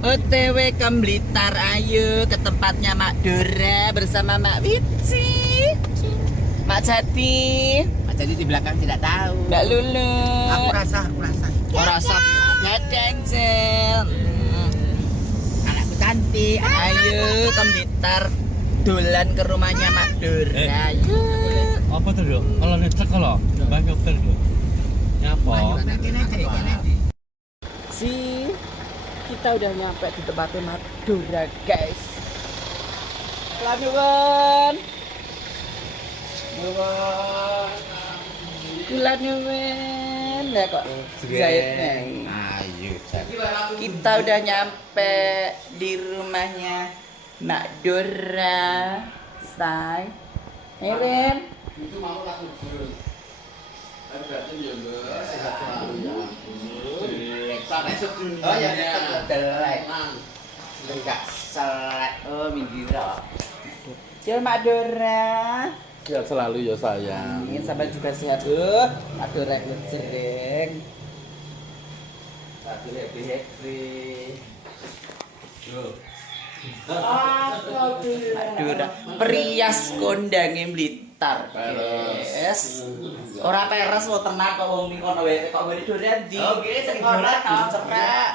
OTW ke Blitar, ayo ke tempatnya Mak Dora bersama Mak Wici, Mak Jati. Mak Jati di belakang tidak tahu. Mbak Lulu. Aku rasa. Oh, rasa gadeng Jel. Anakku cantik. Ayo ke Blitar, dolan ke rumahnya Mak Dora. Ayo. Apa tuh dok? Kalau netek kalau banyak dokter dok. Nyapa? Kita udah nyampe di tempatnya Mak Dora, guys. Kula nyuwun. Lah kok jahitnya. Ayo. Kita udah nyampe di rumahnya Mak Dora. Say. Eren. Itu mau langsung turun. Tapi berarti ya sehat selalu ya. Sampai sedunia. Oh ya, delek. Nang. Enggak selek. Oh, minggir. Cil Mak Dora. Sehat selalu ya sayang. Ingin sampai juga sehat. Mak Dora yang sering. Tapi happy. Mak Dora. Perias kondange Blitar. Yes. Ora peres lo tenan kok wong ning kono wae kok ngene Dora ndi. Oke, sing Ora bola tau to. cerak.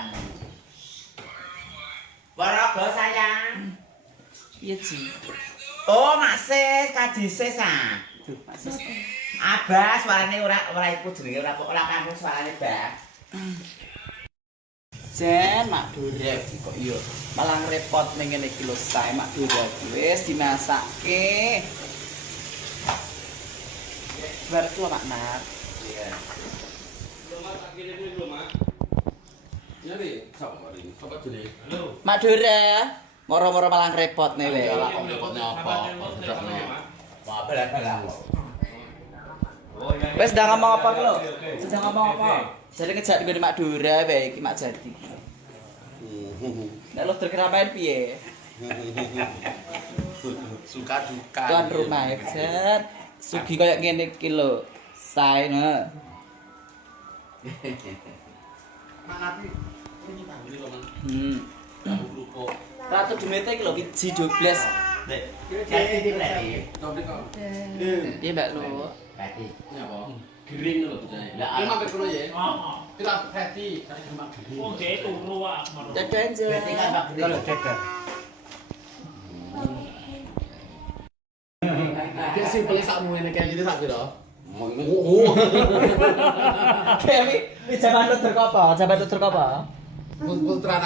Waraga sayang. Iya, Ci. Oh, Maksis, Kajisis ah. Duh, Mas. Abah suarane ora iku jenenge ora kamu suarane Bah. Jen Mak Dora iki kok iya malah repot ning ngene iki lho sae Mak Dora wis dimasakke. Bar tuh Mak Nar. Iya. Nyari sapa ini? Sapa jenenge? Halo. Mak Dora, moro-moro malah repot nih we. Lah kok repotnya apa? Wah, bala-bala. Wes udah ngomong apa lho? Sudah ngomong apa? Jadi ngejak ngene Mak Dora wae iki Mak Jati. Nek lo terkerapain piye? Suka duka. Tuan rumah ya, Jan. Sugi kayak ngene iki lho. Sae nah. Manapi ini tangguli kok, Mang. Hmm. Kerupuk. Ratu Demete iki lho wiji 12. Dek, jadi berarti. Tapi kok Iya Mbak Lu. Berarti. nyapa? Giring lho bocahnya. Lah, Ini mampir kono ya. Heeh. Kita ready kasih demak giring. Wong dhek turu wae marang. Dadah Angel. Berarti kan Pak Gede. Kalau dadah. Dia simpel sakmu ngene kayak gitu sak piro? Kayak ini zaman tutur apa? Zaman tutur apa? Putra